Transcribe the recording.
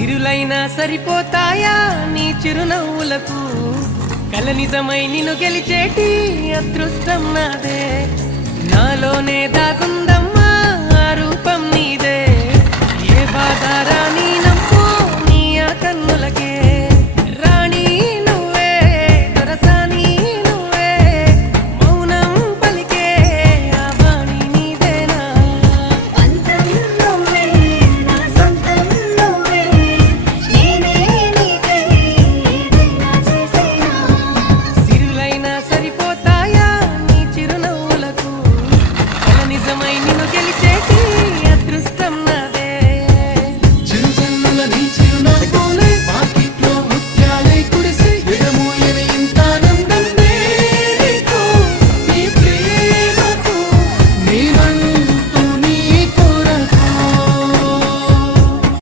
సిరులైనా సరిపోతాయా నీ చిరునవ్వులకు కల నిజమై నిన్ను గెలిచేటి అదృష్టం నాదే నాలోనే దాగుందమ్మా ఆ రూపం నీదే ఏ బాధారా